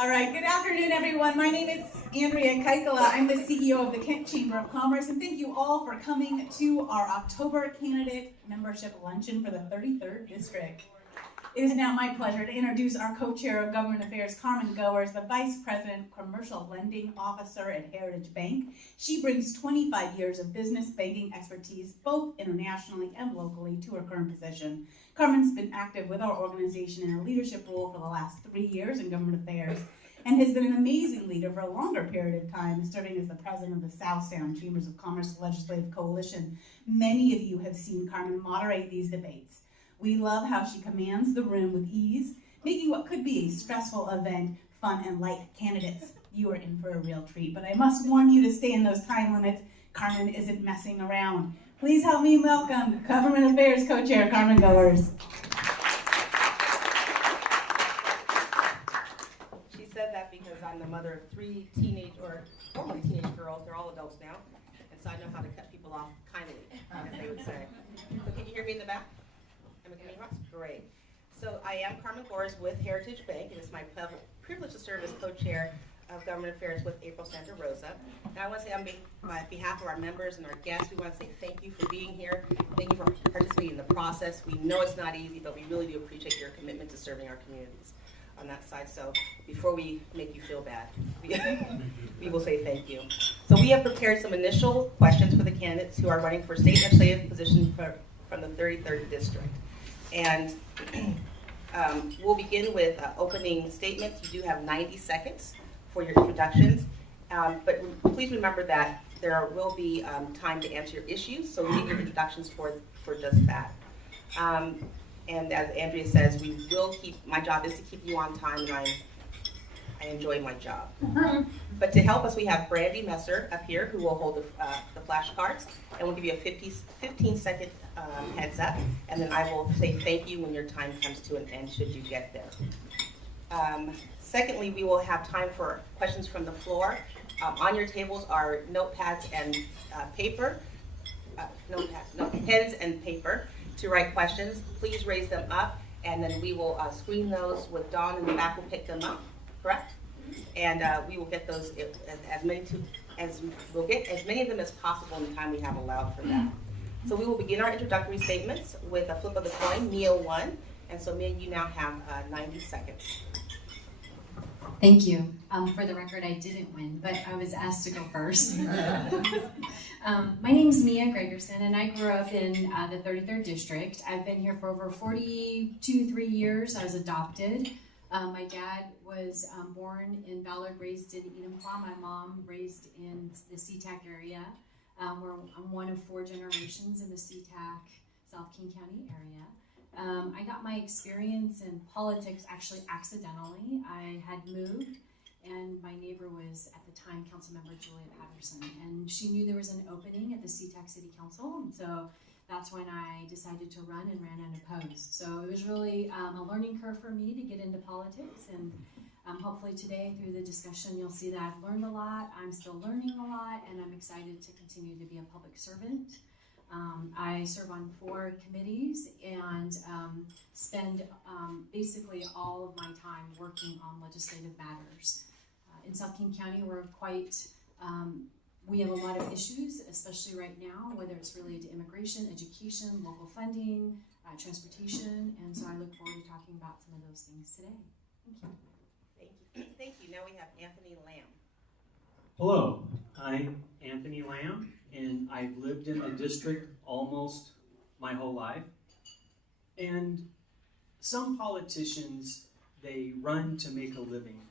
All right, good afternoon, everyone. My name is Andrea Kaikala. I'm the CEO of the Kent Chamber of Commerce, and thank you all for coming to our October candidate membership luncheon for the 33rd District. It is now my pleasure to introduce our co-chair of Government Affairs, Carmen Goers, the Vice President, Commercial Lending Officer at Heritage Bank. She brings 25 years of business banking expertise, both internationally and locally, to her current position. Carmen's been active with our organization in a leadership role for the last 3 years in government affairs and has been an amazing leader for a longer period of time, serving as the president of the South Sound Chambers of Commerce Legislative Coalition. Many of you have seen Carmen moderate these debates. We love how she commands the room with ease, making what could be a stressful event fun and light. Candidates, you are in for a real treat, but I must warn you to stay in those time limits. Carmen isn't messing around. Please help me welcome Government Affairs Co-Chair Carmen Goers. She said that because I'm the mother of 3 formerly teenage girls. They're all adults now, and so I know how to cut people off kindly, as they would say. So can you hear me in the back? Am I coming across? Great. So I am Carmen Goers with Heritage Bank, and it's my privilege to serve as co-chair of Government Affairs with April Santa Rosa. And I want to say on behalf of our members and our guests, we want to say thank you for being here. Thank you for participating in the process. We know it's not easy, but we really do appreciate your commitment to serving our communities on that side. So before we make you feel bad, we will say thank you. So we have prepared some initial questions for the candidates who are running for state legislative position from the 33rd District. And we'll begin with opening statements. You do have 90 seconds for your introductions, but please remember that there will be time to answer your issues, so leave your introductions for just that. And as Andrea says, my job is to keep you on time, and I enjoy my job. But to help us, we have Brandy Messer up here who will hold the flashcards, and we'll give you a 15-second heads up, and then I will say thank you when your time comes to an end should you get there. Secondly, we will have time for questions from the floor. On your tables are notepads and pens and paper to write questions. Please raise them up, and then we will screen those with Dawn in the back will pick them up, correct? And we will get those we'll get as many of them as possible in the time we have allowed for that. So we will begin our introductory statements with a flip of the coin. Mia won, and so Mia, you now have 90 seconds. Thank you. For the record, I didn't win, but I was asked to go first. My name is Mia Gregerson, and I grew up in the 33rd District. I've been here for over 3 years. I was adopted. My dad was born in Ballard, raised in Enumclaw. My mom raised in the SeaTac area. I'm one of 4 generations in the SeaTac, South King County area. I got my experience in politics actually accidentally. I had moved, and my neighbor was, at the time, Councilmember Julia Patterson, and she knew there was an opening at the SeaTac City Council, and so that's when I decided to run and ran unopposed. So it was really a learning curve for me to get into politics, and hopefully today through the discussion you'll see that I've learned a lot, I'm still learning a lot, and I'm excited to continue to be a public servant. I serve on 4 committees and spend basically all of my time working on legislative matters. In South King County, we're we have a lot of issues, especially right now, whether it's related to immigration, education, local funding, transportation, and so I look forward to talking about some of those things today. Thank you. Thank you. Now we have Anthony Lamb. Hello, I'm Anthony Lamb, and I've lived in the district almost my whole life. And some politicians, they run to make a living.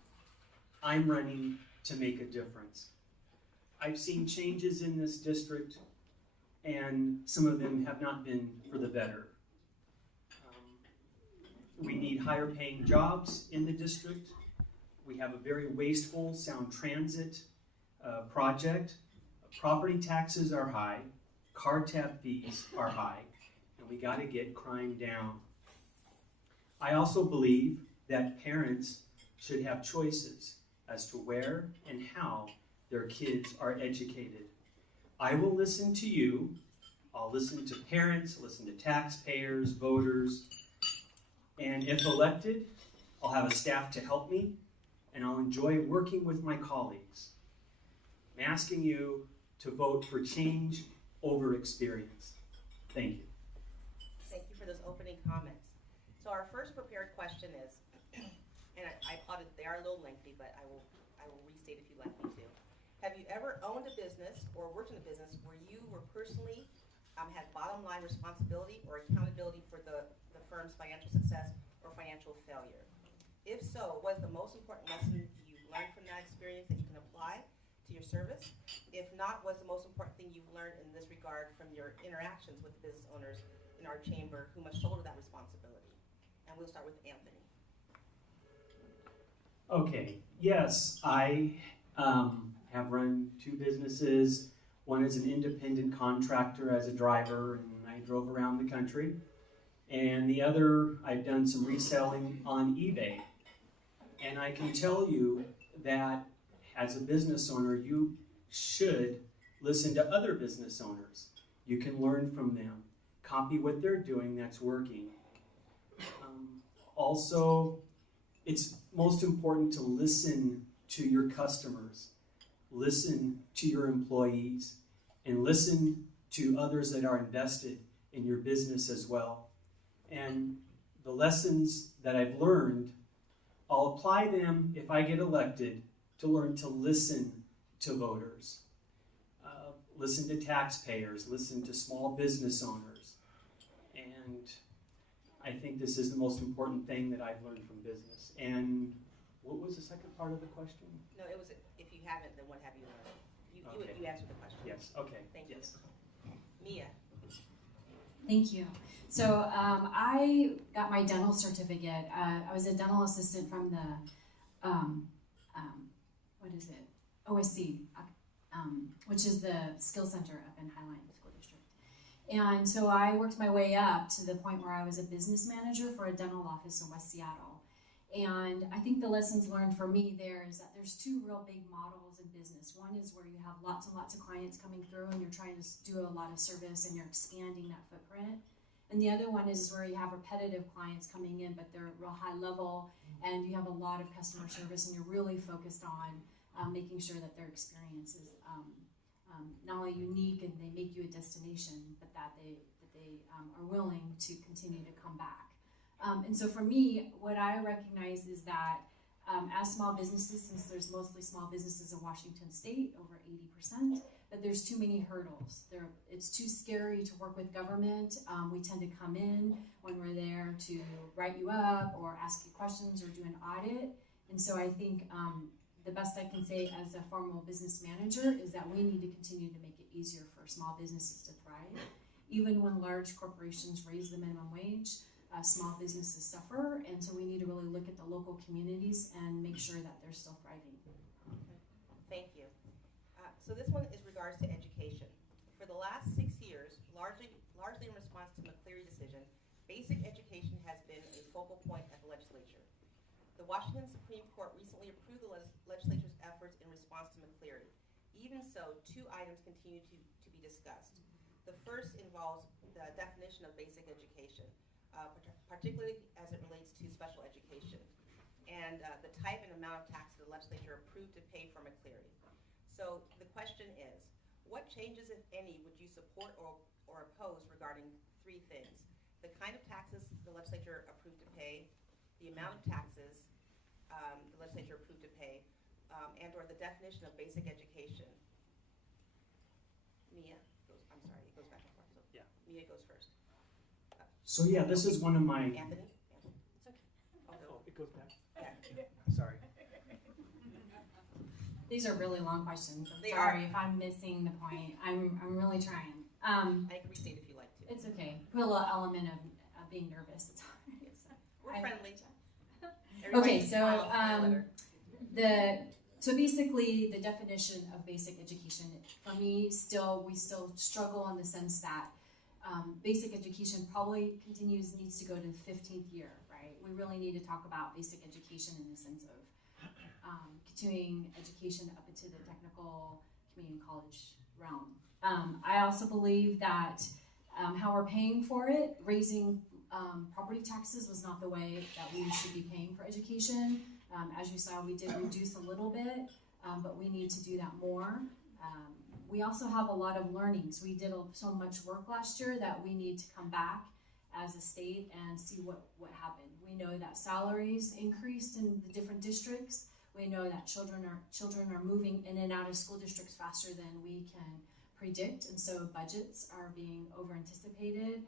I'm running to make a difference. I've seen changes in this district, and some of them have not been for the better. We need higher paying jobs in the district. We have a very wasteful Sound Transit project. Property taxes are high, car tab fees are high, and we got to get crime down. I also believe that parents should have choices as to where and how their kids are educated. I will listen to you. I'll listen to parents, listen to taxpayers, voters, and if elected, I'll have a staff to help me, and I'll enjoy working with my colleagues. I'm asking you to vote for change over experience. Thank you. Thank you for those opening comments. So our first prepared question is, and I apologize, they are a little lengthy, but I will restate if you'd like me to. Have you ever owned a business or worked in a business where you were personally had bottom line responsibility or accountability for the firm's financial success or financial failure? If so, what is the most important lesson you've learned from that experience that you can apply to your service? If not, what's the most important thing you've learned in this regard from your interactions with the business owners in our chamber who must shoulder that responsibility? And we'll start with Anthony. Okay, yes, I have run 2 businesses. One is an independent contractor as a driver, and I drove around the country. And the other, I've done some reselling on eBay. And I can tell you that as a business owner, you should listen to other business owners. You can learn from them, copy what they're doing that's working. Also, it's most important to listen to your customers, listen to your employees, and listen to others that are invested in your business as well. And the lessons that I've learned, I'll apply them if I get elected to learn to listen to voters, listen to taxpayers, listen to small business owners. And I think this is the most important thing that I've learned from business. And what was the second part of the question? No, it was if you haven't, then what have you learned? Okay. You answered the question. Yes, okay. Thank yes. you. Mia. Thank you. So I got my dental certificate. I was a dental assistant from the, what is it? OSC, which is the skill center up in Highline School District. And so I worked my way up to the point where I was a business manager for a dental office in West Seattle. And I think the lessons learned for me there is that there's 2 real big models in business. One is where you have lots and lots of clients coming through and you're trying to do a lot of service and you're expanding that footprint. And the other one is where you have repetitive clients coming in, but they're real high level and you have a lot of customer service and you're really focused on making sure that their experience is not only unique and they make you a destination, but that they are willing to continue to come back. And so for me, what I recognize is that as small businesses, since there's mostly small businesses in Washington State, over 80%, that there's too many hurdles. It's too scary to work with government. We tend to come in when we're there to write you up or ask you questions or do an audit. And so I think the best I can say as a formal business manager is that we need to continue to make it easier for small businesses to thrive. Even when large corporations raise the minimum wage, small businesses suffer, and so we need to really look at the local communities and make sure that they're still thriving. Thank you. So this one is regards to education. For the last 6 years, largely in response to McCleary decision, basic education has been a focal point at the legislature. The Washington Supreme Court recently approved the legislature's efforts in response to McCleary. Even so, 2 items continue to be discussed. The first involves the definition of basic education, particularly as it relates to special education, and the type and amount of taxes the legislature approved to pay for McCleary. So the question is, what changes, if any, would you support or oppose regarding 3 things? The kind of taxes the legislature approved to pay, the amount of taxes the legislature approved to pay, and or the definition of basic education. Mia goes, I'm sorry, it goes back and forth. So yeah. Mia goes first. So yeah, this is one of my... Anthony? It's okay. Oh, it goes back. Yeah. Sorry. These are really long questions. I'm They sorry are. if I'm missing the point. I'm really trying. I can restate if you like to. It's okay. Put a little element of being nervous. It's all right. We're I- friendly. Okay, Everybody so smiles for a letter. so basically the definition of basic education for me we still struggle in the sense that basic education probably needs to go to the 15th year, right? We really need to talk about basic education in the sense of continuing education up into the technical community college realm. I also believe that how we're paying for it, raising property taxes was not the way that we should be paying for education. As you saw, we did reduce a little bit, but we need to do that more. We also have a lot of learnings. We did so much work last year that we need to come back as a state and see what happened. We know that salaries increased in the different districts. We know that children are moving in and out of school districts faster than we can predict, and so budgets are being over anticipated.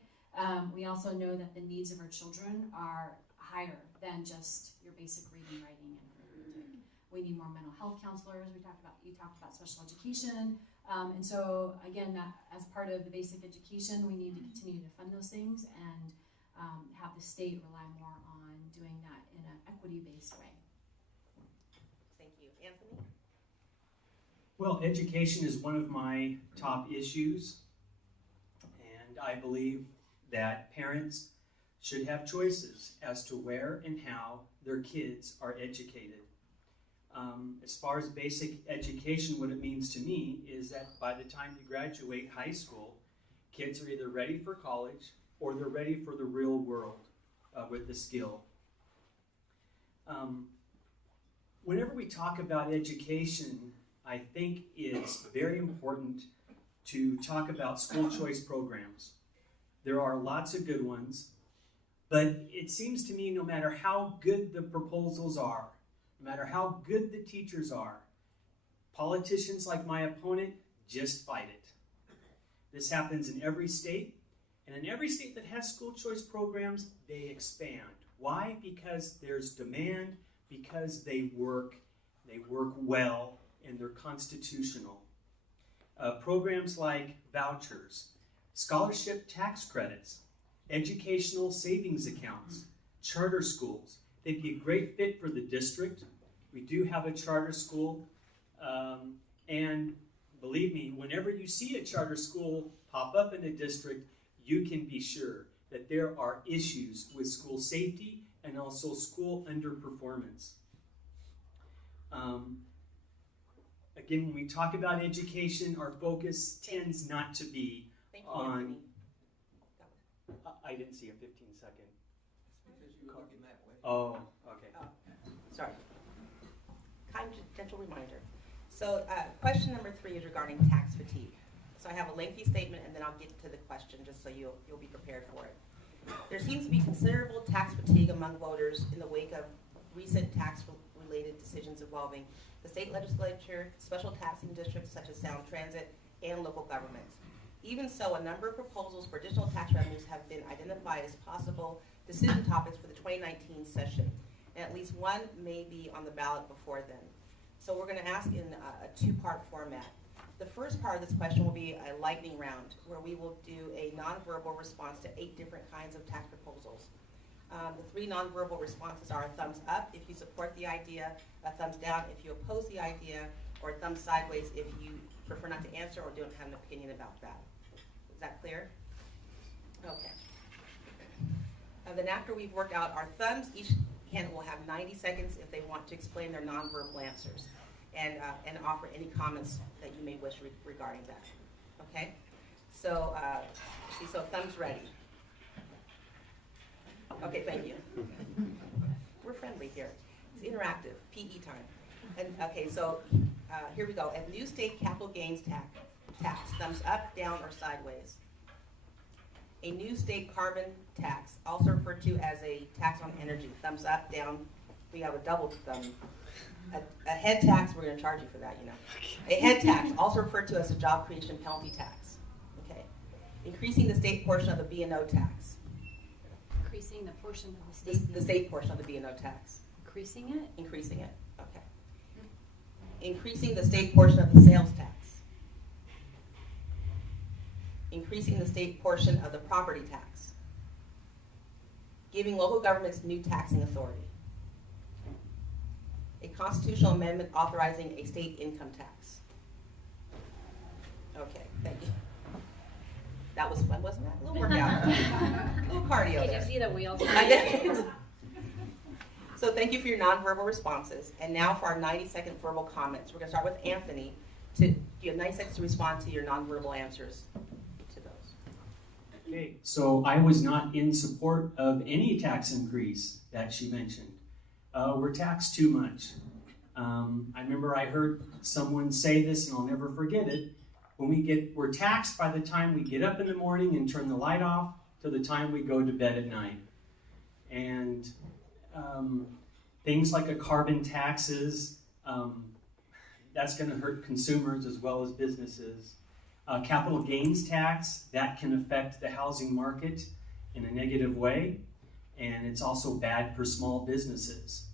We also know that the needs of our children are higher than just your basic reading, writing, and arithmetic. We need more mental health counselors. You talked about special education. And so again, that as part of the basic education, we need to continue to fund those things and have the state rely more on doing that in an equity-based way. Thank you. Anthony? Well, education is one of my top issues, and I believe that parents should have choices as to where and how their kids are educated. As far as basic education, what it means to me is that by the time you graduate high school, kids are either ready for college or they're ready for the real world with the skill. Whenever we talk about education, I think it's very important to talk about school choice programs. There are lots of good ones, but it seems to me no matter how good the proposals are, no matter how good the teachers are, politicians like my opponent just fight it. This happens in every state, and in every state that has school choice programs, they expand. Why? Because there's demand, because they work well, and they're constitutional. Programs like vouchers, scholarship tax credits, educational savings accounts, charter schools. They'd be a great fit for the district. We do have a charter school, and believe me, whenever you see a charter school pop up in a district, you can be sure that there are issues with school safety and also school underperformance. Again, when we talk about education, our focus tends not to be on... I didn't see a 15-second. Because you were looking that way. Oh, okay. Oh, sorry. Kind, gentle reminder. So question number 3 is regarding tax fatigue. So I have a lengthy statement, and then I'll get to the question just so you'll be prepared for it. There seems to be considerable tax fatigue among voters in the wake of recent tax-related decisions involving the state legislature, special taxing districts such as Sound Transit, and local governments. Even so, a number of proposals for additional tax revenues have been identified as possible decision topics for the 2019 session, and at least one may be on the ballot before then. So we're going to ask in a 2-part format. The first part of this question will be a lightning round, where we will do a nonverbal response to 8 different kinds of tax proposals. The 3 nonverbal responses are a thumbs up if you support the idea, a thumbs down if you oppose the idea, or a thumbs sideways if you prefer not to answer or don't have an opinion about that. Is that clear? Okay. Then after we've worked out our thumbs, each candidate will have 90 seconds if they want to explain their nonverbal answers and offer any comments that you may wish regarding that. Okay? So, so thumbs ready. Okay, thank you. We're friendly here. It's interactive, PE time. And okay, so here we go. A new state capital gains tax, thumbs up, down, or sideways. A new state carbon tax, also referred to as a tax on energy, thumbs up, down. We have a double thumb. A head tax, we're going to charge you for that, you know. A head tax, also referred to as a job creation penalty tax. Okay. Increasing the state portion of the B&O tax. Increasing the portion of the state. The state portion of the B&O tax. Increasing it? Increasing it, okay. Increasing the state portion of the sales tax. Increasing the state portion of the property tax. Giving local governments new taxing authority. A constitutional amendment authorizing a state income tax. Okay, thank you. That was fun, wasn't it? A little workout. A little cardio Did there. you see the wheels? I did. So thank you for your nonverbal responses. And now for our 90-second verbal comments. We're going to start with Anthony. You have 90 seconds to respond to your nonverbal answers to those. Okay, so I was not in support of any tax increase that she mentioned. we're taxed too much. I remember I heard someone say this, and I'll never forget it. We're taxed by the time we get up in the morning and turn the light off to the time we go to bed at night. And things like a carbon taxes, that's going to hurt consumers as well as businesses. Capital gains tax, that can affect the housing market in a negative way, and it's also bad for small businesses.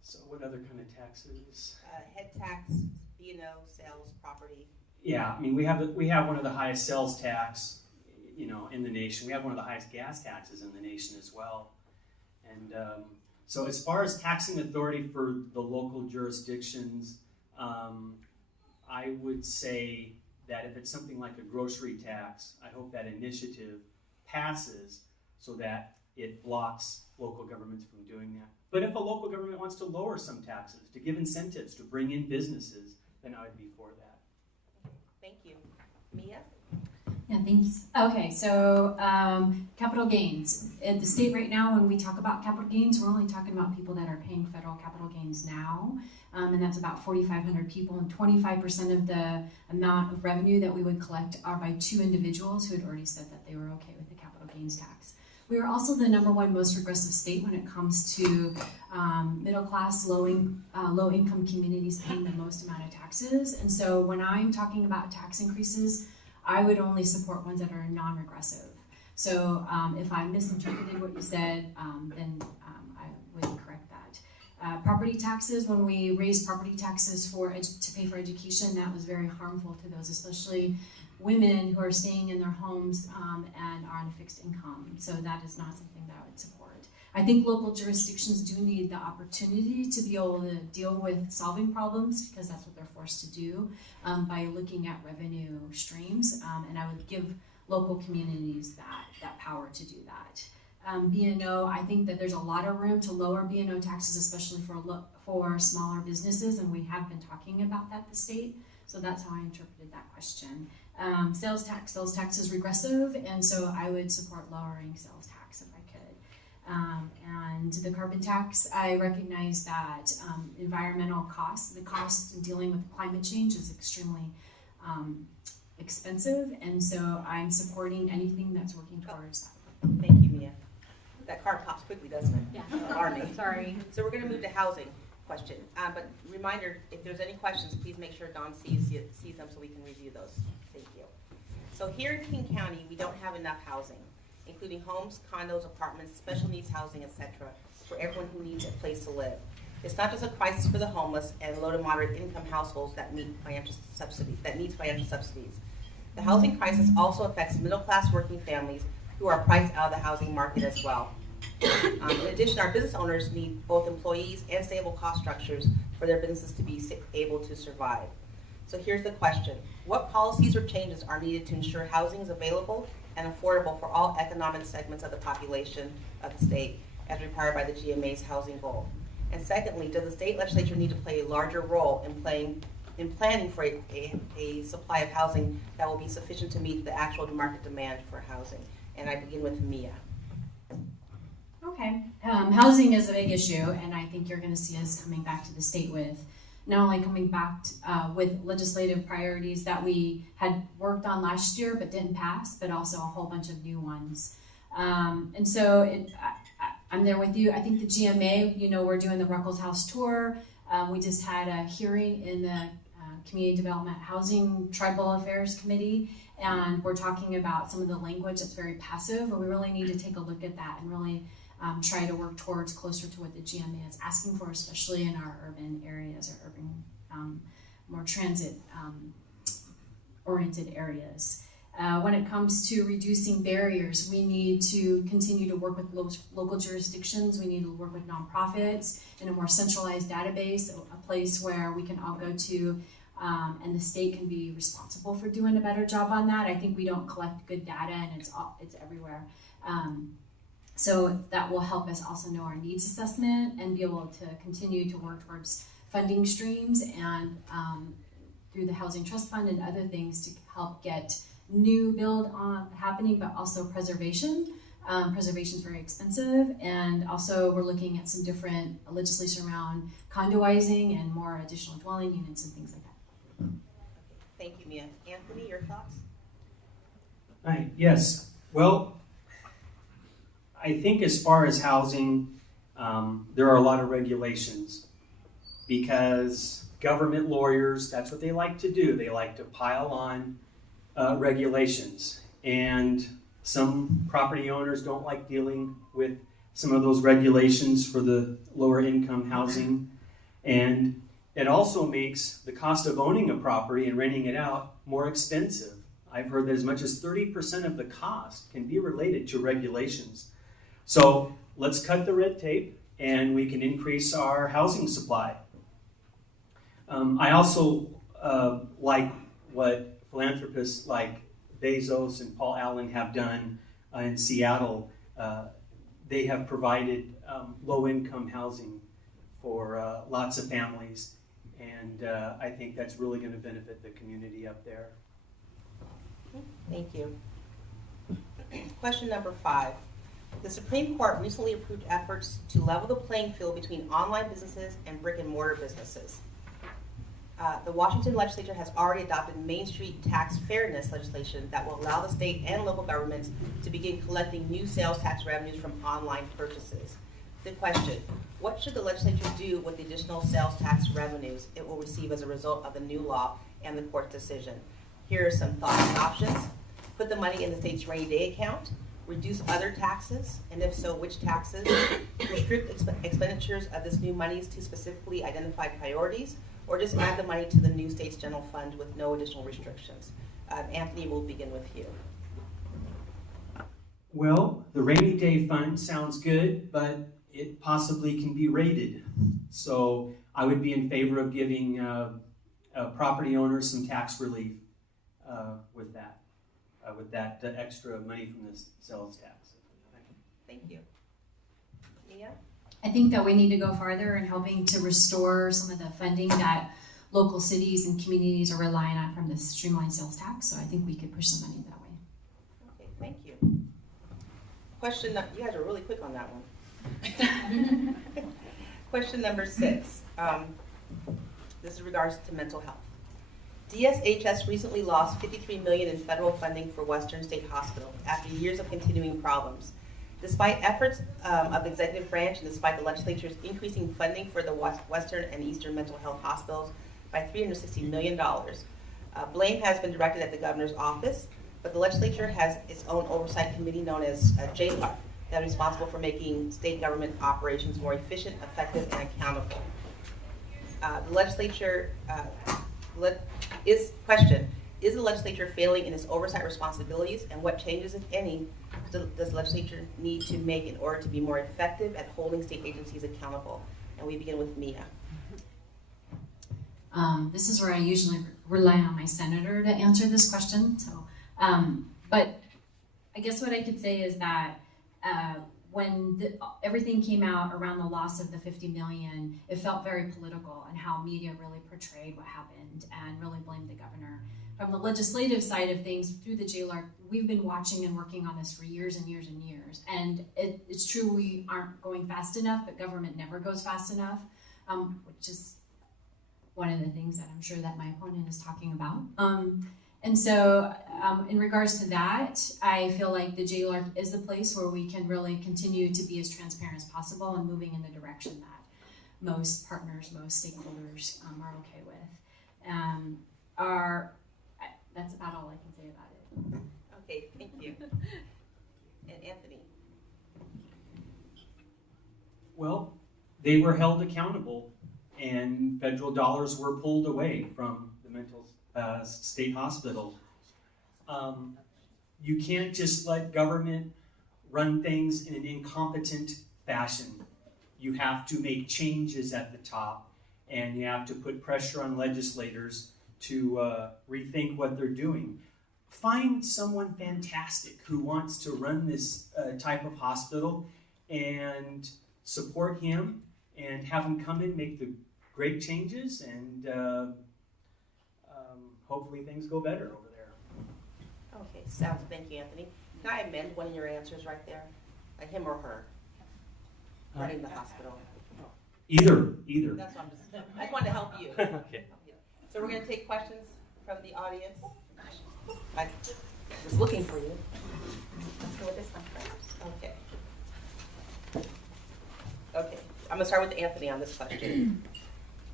So what other kind of taxes? Head tax, B&O, sales, property. Yeah, I mean, we have one of the highest sales tax, in the nation. We have one of the highest gas taxes in the nation as well. And so as far as taxing authority for the local jurisdictions, I would say that if it's something like a grocery tax, I hope that initiative passes so that it blocks local governments from doing that. But if a local government wants to lower some taxes, to give incentives, to bring in businesses, then I would be for that. Thank you. Mia? Yeah, thanks. Okay, so capital gains. In the state right now, when we talk about capital gains, we're only talking about people that are paying federal capital gains now, and that's about 4,500 people, and 25% of the amount of revenue that we would collect are by 2 individuals who had already said that they were okay with the capital gains tax. We are also the #1 most regressive state when it comes to middle class, low income communities paying the most amount of taxes. And so when I'm talking about tax increases, I would only support ones that are non-regressive. So if I misinterpreted what you said, then I would correct that. Property taxes, when we raised property taxes to pay for education, that was very harmful to those, especially women who are staying in their homes and are on a fixed income. So that is not something that I would support. I think local jurisdictions do need the opportunity to be able to deal with solving problems, because that's what they're forced to do, by looking at revenue streams, and I would give local communities that power to do that. B&O, I think that there's a lot of room to lower B&O taxes, especially for smaller businesses, and we have been talking about that at the state, so that's how I interpreted that question. Sales tax is regressive, and so I would support lowering sales tax if I could. And the carbon tax, I recognize that environmental costs, the cost in dealing with climate change is extremely expensive, and so I'm supporting anything that's working towards that. Thank you, Mia. That card pops quickly, doesn't it? Yeah. Alarming. Sorry. So we're going to move to housing question. But reminder, if there's any questions, please make sure Dawn sees them so we can review those. Thank you. So here in King County, we don't have enough housing, including homes, condos, apartments, special needs housing, etc., for everyone who needs a place to live. It's not just a crisis for the homeless and low to moderate income households that needs financial subsidies. The housing crisis also affects middle-class working families who are priced out of the housing market as well. In addition, our business owners need both employees and stable cost structures for their businesses to be able to survive. So here's the question. What policies or changes are needed to ensure housing is available and affordable for all economic segments of the population of the state, as required by the GMA's housing goal? And secondly, does the state legislature need to play a larger role in planning for a supply of housing that will be sufficient to meet the actual market demand for housing? And I begin with Mia. Okay, housing is a big issue, and I think you're going to see us coming back to the state with not only coming back with legislative priorities that we had worked on last year but didn't pass, but also a whole bunch of new ones. And so I'm there with you. I think the GMA, we're doing the Ruckles House tour. We just had a hearing in the Community Development Housing Tribal Affairs Committee, and we're talking about some of the language that's very passive, and we really need to take a look at that and really try to work towards closer to what the GMA is asking for, especially in our urban areas or urban, more transit oriented areas. When it comes to reducing barriers, we need to continue to work with local jurisdictions. We need to work with nonprofits in a more centralized database, a place where we can all go to, and the state can be responsible for doing a better job on that. I think we don't collect good data, and it's everywhere. So that will help us also know our needs assessment and be able to continue to work towards funding streams and through the Housing Trust Fund and other things to help get new build happening, but also preservation Preservation is very expensive, and also we're looking at some different legislation around condoizing and more additional dwelling units and things like that. Thank you, Mia. Anthony, your thoughts? Hi, yes. Well, I think as far as housing, there are a lot of regulations because government lawyers, that's what they like to do. They like to pile on regulations. And some property owners don't like dealing with some of those regulations for the lower income housing. And it also makes the cost of owning a property and renting it out more expensive. I've heard that as much as 30% of the cost can be related to regulations. So let's cut the red tape and we can increase our housing supply. I also like what philanthropists like Bezos and Paul Allen have done in Seattle. They have provided low-income housing for lots of families, and I think that's really going to benefit the community up there. Thank you. Question number 5. The Supreme Court recently approved efforts to level the playing field between online businesses and brick and mortar businesses. The Washington legislature has already adopted Main Street tax fairness legislation that will allow the state and local governments to begin collecting new sales tax revenues from online purchases. The question, what should the legislature do with the additional sales tax revenues it will receive as a result of the new law and the court's decision? Here are some thoughts and options. Put the money in the state's rainy day account, reduce other taxes, and if so, which taxes? Restrict expenditures of this new monies to specifically identified priorities, or just add the money to the new state's general fund with no additional restrictions. Anthony, we'll begin with you. Well, the rainy day fund sounds good, but it possibly can be rated. So I would be in favor of giving property owners some tax relief with that extra money from the sales tax. Thank you. Mia? I think that we need to go farther in helping to restore some of the funding that local cities and communities are relying on from the streamlined sales tax. So I think we could push some money that way. Okay, thank you. Question, you guys are really quick on that one. Question number 6. This is regards to mental health. DSHS recently lost $53 million in federal funding for Western State Hospital after years of continuing problems. Despite efforts of the executive branch and despite the legislature's increasing funding for the Western and Eastern mental health hospitals by $360 million, blame has been directed at the governor's office, but the legislature has its own oversight committee known as JLARC that is responsible for making state government operations more efficient, effective, and accountable. The legislature is the legislature failing in its oversight responsibilities, and what changes, if any, does the legislature need to make in order to be more effective at holding state agencies accountable? And we begin with Mia. This is where I usually rely on my senator to answer this question. So, but I guess what I could say is that when everything came out around the loss of the $50 million, it felt very political and how media really portrayed what happened and really blamed the governor. From the legislative side of things, through the JLARC, we've been watching and working on this for years and years and years. And it's true we aren't going fast enough, but government never goes fast enough, which is one of the things that I'm sure that my opponent is talking about. And so in regards to that, I feel like the JLARC is the place where we can really continue to be as transparent as possible and moving in the direction that most partners, most stakeholders are okay with. That's about all I can say about it. Okay, thank you. And Anthony. Well, they were held accountable and federal dollars were pulled away from the mental state hospital. You can't just let government run things in an incompetent fashion. You have to make changes at the top, and you have to put pressure on legislators to rethink what they're doing. Find someone fantastic who wants to run this type of hospital and support him and have him come in, make the great changes, and hopefully things go better over there. Okay, thank you, Anthony. Can I amend one of your answers right there? Like him or her? Running the hospital. Either. That's what I just wanted to help you. Okay. So we're gonna take questions from the audience. I was looking for you. Let's go with this one first. Okay. Okay, I'm gonna start with Anthony on this question.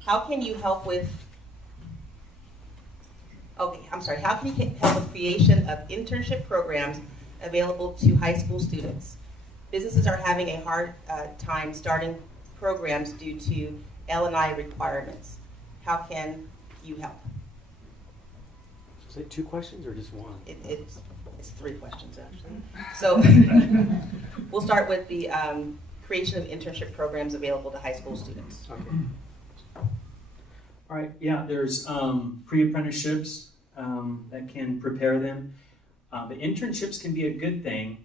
How can you help with, how can you help with creation of internship programs available to high school students? Businesses are having a hard time starting programs due to L&I requirements. How can you help? Was it 2 questions or just one? It's 3 questions, actually. So we'll start with the creation of internship programs available to high school students. Okay. All right, yeah, there's pre-apprenticeships that can prepare them. The internships can be a good thing.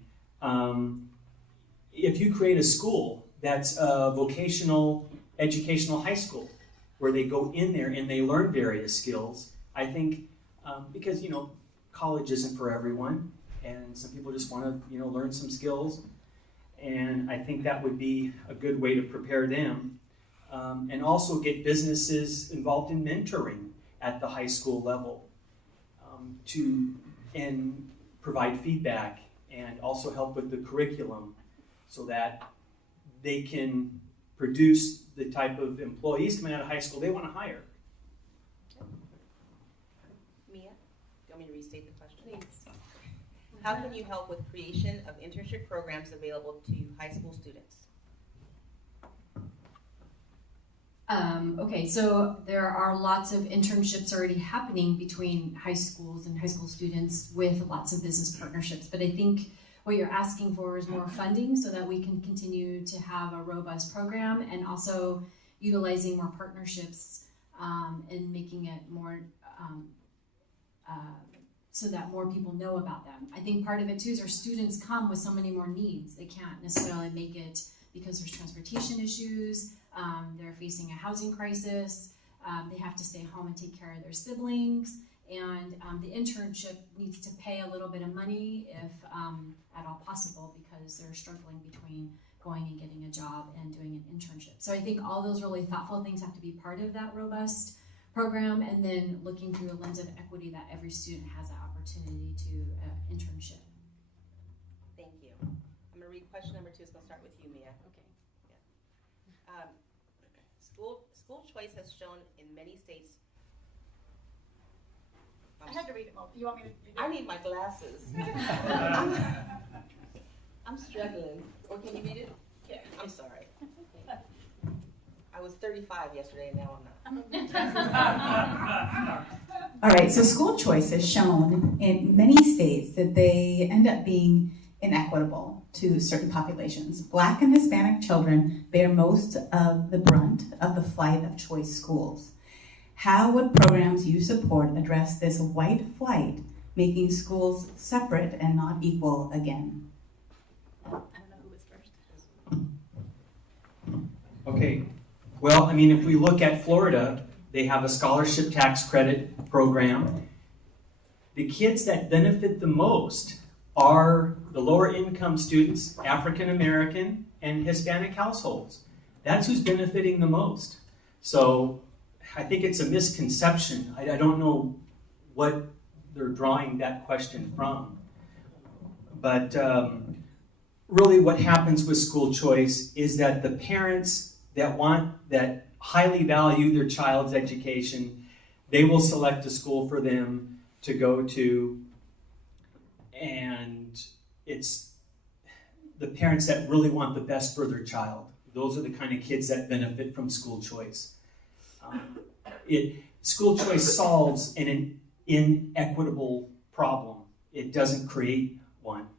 If you create a school that's a vocational educational high school where they go in there and they learn various skills, I think, because, college isn't for everyone, and some people just want to, learn some skills, and I think that would be a good way to prepare them. And also get businesses involved in mentoring at the high school level and provide feedback and also help with the curriculum so that they can produce the type of employees coming out of high school they want to hire. Mia, do you want me to restate the question? Please. How can you help with creation of internship programs available to high school students? Okay, so there are lots of internships already happening between high schools and high school students with lots of business partnerships. But I think what you're asking for is more funding so that we can continue to have a robust program, and also utilizing more partnerships and making it more so that more people know about them. I think part of it too is our students come with so many more needs. They can't necessarily make it because there's transportation issues. They're facing a housing crisis. They have to stay home and take care of their siblings. And the internship needs to pay a little bit of money if at all possible, because they're struggling between going and getting a job and doing an internship. So I think all those really thoughtful things have to be part of that robust program, and then looking through a lens of equity that every student has that opportunity to internship. Thank you. I'm going to read question number 2. It's going to start with you, Mia. Okay. Yeah. School choice has shown in many states. I had to read it. You want me to? I need my glasses. I'm struggling. Or can you read it? Yeah. I'm sorry. I was 35 yesterday, and now I'm not. All right, so school choice has shown in many states that they end up being inequitable to certain populations. Black and Hispanic children bear most of the brunt of the flight of choice schools. How would programs you support address this white flight, making schools separate and not equal again? I don't know who was first. Okay, well, if we look at Florida, they have a scholarship tax credit program. The kids that benefit the most are the lower income students, African American and Hispanic households. That's who's benefiting the most. So I think it's a misconception. I don't know what they're drawing that question from. But really what happens with school choice is that the parents that highly value their child's education, they will select a school for them to go to, and it's the parents that really want the best for their child. Those are the kind of kids that benefit from school choice. School choice solves an inequitable problem. It doesn't create one.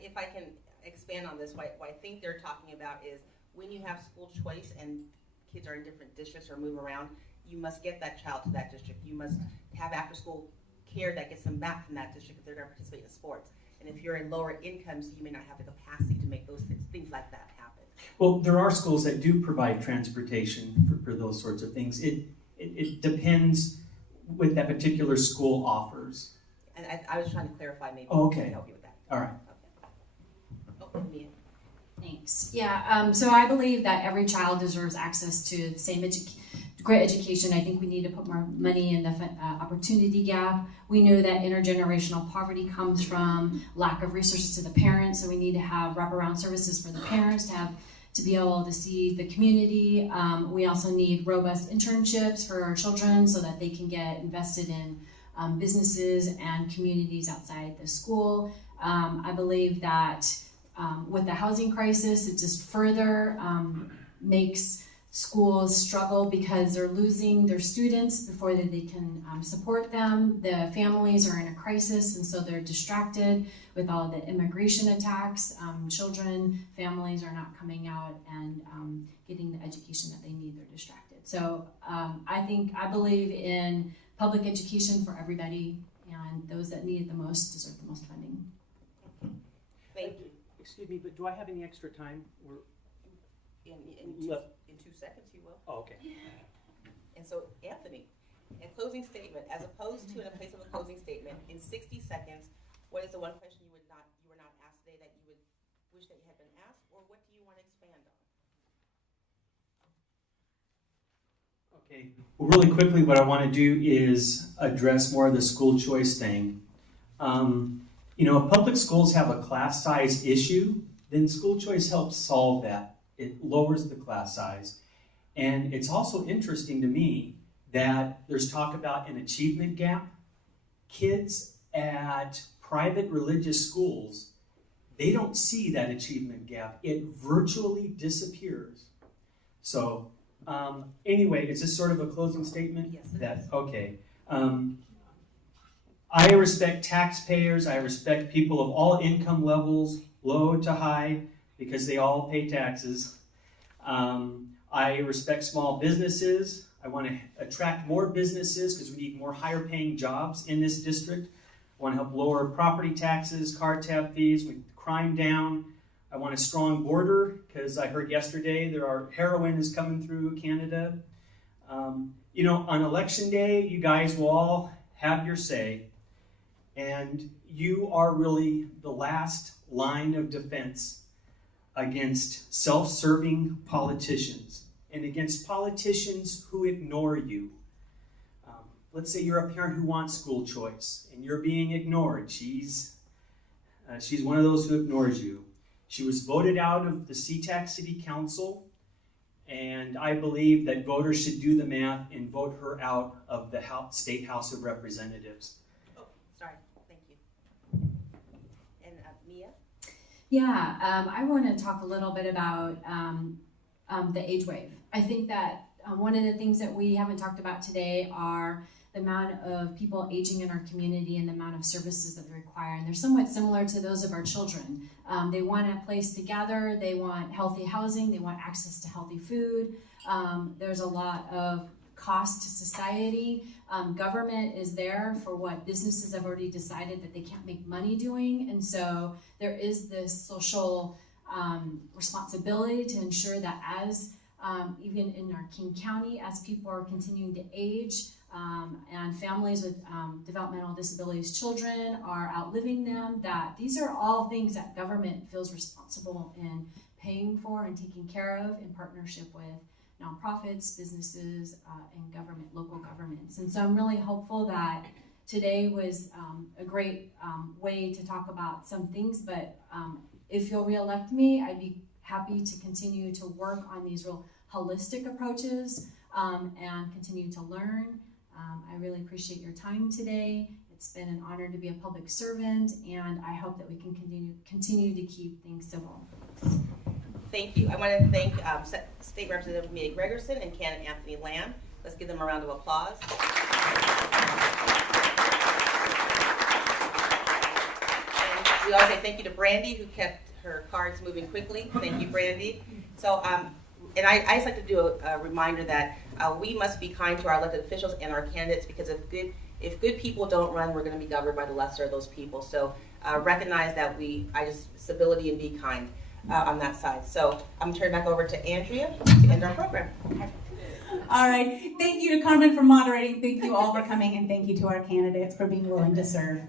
If I can expand on this, what I think they're talking about is when you have school choice and kids are in different districts or move around, you must get that child to that district. You must have after-school care that gets them back from that district if they're going to participate in sports. And if you're in lower incomes, you may not have the capacity to make those things like that happen. Well, there are schools that do provide transportation for those sorts of things. It depends what that particular school offers. And I was trying to clarify maybe Okay. to help you with that. All right. Oh, Mia. Thanks. Yeah, so I believe that every child deserves access to the same great education. I think we need to put more money in the opportunity gap. We know that intergenerational poverty comes from lack of resources to the parents, so we need to have wraparound services for the parents to be able to see the community. We also need robust internships for our children so that they can get invested in businesses and communities outside the school. I believe that with the housing crisis, it just further makes schools struggle because they're losing their students before they can support them. The families are in a crisis, and so they're distracted with all the immigration attacks. Families are not coming out and getting the education that they need. They're distracted. So I believe in public education for everybody, and those that need it the most deserve the most funding. Thank you. Excuse me, but do I have any extra time? In 2 seconds, you will. Oh, okay. And so, Anthony, a closing statement, as opposed to in a place of a closing statement, in 60 seconds, what is the one question you were not asked today that you would wish that you had been asked, or what do you want to expand on? Okay. Well, really quickly, what I want to do is address more of the school choice thing. If public schools have a class size issue, then school choice helps solve that. It lowers the class size. And it's also interesting to me that there's talk about an achievement gap. Kids at private religious schools, they don't see that achievement gap. It virtually disappears. So anyway, is this sort of a closing statement? Yes, it is. Okay. I respect taxpayers. I respect people of all income levels, low to high, because they all pay taxes. I respect small businesses. I want to attract more businesses because we need more higher paying jobs in this district. I want to help lower property taxes, car tab fees, crime down. I want a strong border because I heard yesterday heroin is coming through Canada. On election day, you guys will all have your say. And you are really the last line of defense against self-serving politicians and against politicians who ignore you. Let's say you're a parent who wants school choice and you're being ignored. She's one of those who ignores you. She was voted out of the SeaTac City Council, and I believe that voters should do the math and vote her out of the State House of Representatives. Mia? Yeah, I want to talk a little bit about the age wave. I think that one of the things that we haven't talked about today are the amount of people aging in our community and the amount of services that they require. And they're somewhat similar to those of our children. They want a place to gather, they want healthy housing, they want access to healthy food. There's a lot of cost to society. Government is there for what businesses have already decided that they can't make money doing. And so there is this social responsibility to ensure that even in our King County, as people are continuing to age, and families with developmental disabilities children are outliving them, that these are all things that government feels responsible in paying for and taking care of in partnership with nonprofits, businesses, and government, local governments. And so I'm really hopeful that today was a great way to talk about some things, but if you'll re-elect me, I'd be happy to continue to work on these real holistic approaches and continue to learn. I really appreciate your time today. It's been an honor to be a public servant, and I hope that we can continue to keep things civil. Thank you. I want to thank State Representative Mia Gregerson and candidate Anthony Lamb. Let's give them a round of applause. And we also say thank you to Brandy, who kept her cards moving quickly. Thank you, Brandy. So, and I just like to do a reminder that we must be kind to our elected officials and our candidates, because if good people don't run, we're going to be governed by the lesser of those people. So recognize that civility and be kind on that side. So I'm going to turn it back over to Andrea to end our program. All right. Thank you to Carmen for moderating. Thank you all for coming, and thank you to our candidates for being willing to serve.